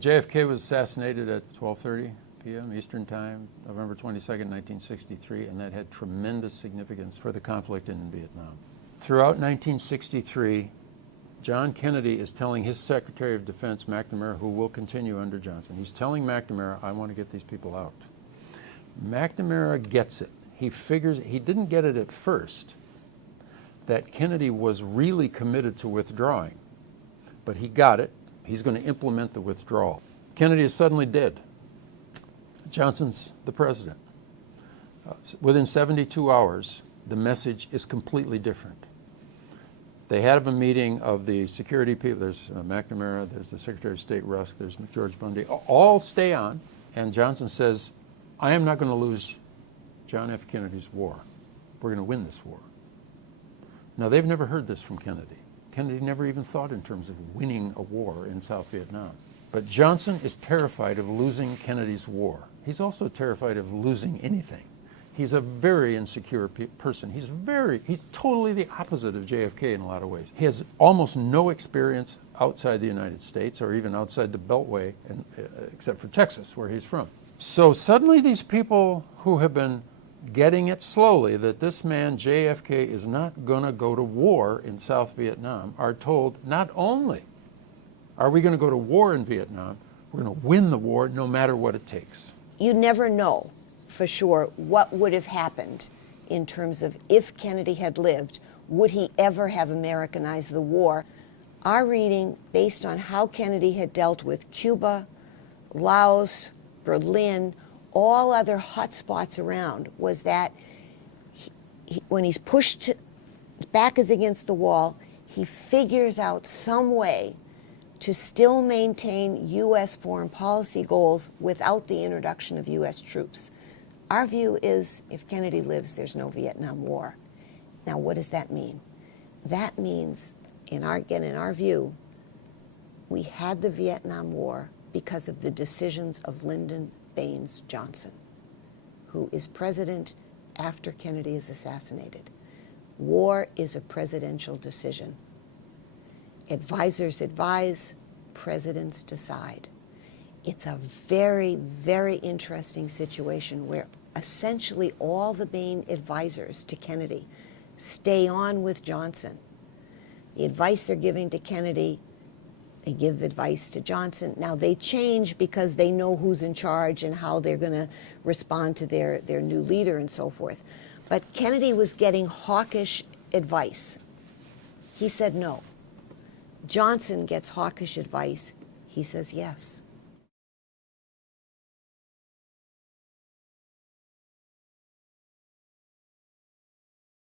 JFK was assassinated at 12:30 p.m. Eastern Time, November 22nd, 1963, and that had tremendous significance for the conflict in Vietnam. Throughout 1963, John Kennedy is telling his Secretary of Defense, McNamara, who will continue under Johnson, he's telling McNamara, I want to get these people out. McNamara gets it. He figures, he didn't get it at first, that Kennedy was really committed to withdrawing, but he got it. He's going to implement the withdrawal. Kennedy is suddenly dead. Johnson's the president. Within 72 hours, the message is completely different. They have a meeting of the security people. There's McNamara, there's the Secretary of State Rusk, there's George Bundy. All stay on, and Johnson says, I am not going to lose John F. Kennedy's war. We're going to win this war. Now, they've never heard this from Kennedy. Kennedy never even thought in terms of winning a war in South Vietnam. But Johnson is terrified of losing Kennedy's war. He's also terrified of losing anything. He's a very insecure person. He's totally the opposite of JFK in a lot of ways. He has almost no experience outside the United States or even outside the Beltway, except for Texas, where he's from. So suddenly these people who have been getting it slowly that this man, JFK, is not going to go to war in South Vietnam, are told not only are we going to go to war in Vietnam, we're going to win the war no matter what it takes. You never know for sure what would have happened in terms of if Kennedy had lived, would he ever have Americanized the war? Our reading, based on how Kennedy had dealt with Cuba, Laos, Berlin, all other hot spots around, was that when he's pushed back is against the wall, he figures out some way to still maintain U.S. foreign policy goals without the introduction of U.S. troops. Our view is if Kennedy lives, there's no Vietnam War. Now, what does that mean? That means, in our view, we had the Vietnam War because of the decisions of Lyndon Baines Johnson, who is president after Kennedy is assassinated. War is a presidential decision. Advisors advise, presidents decide. It's a very, very interesting situation where essentially all the main advisors to Kennedy stay on with Johnson. The advice they're giving to Kennedy, they give advice to Johnson. Now, they change because they know who's in charge and how they're going to respond to their new leader and so forth. But Kennedy was getting hawkish advice. He said no. Johnson gets hawkish advice. He says yes.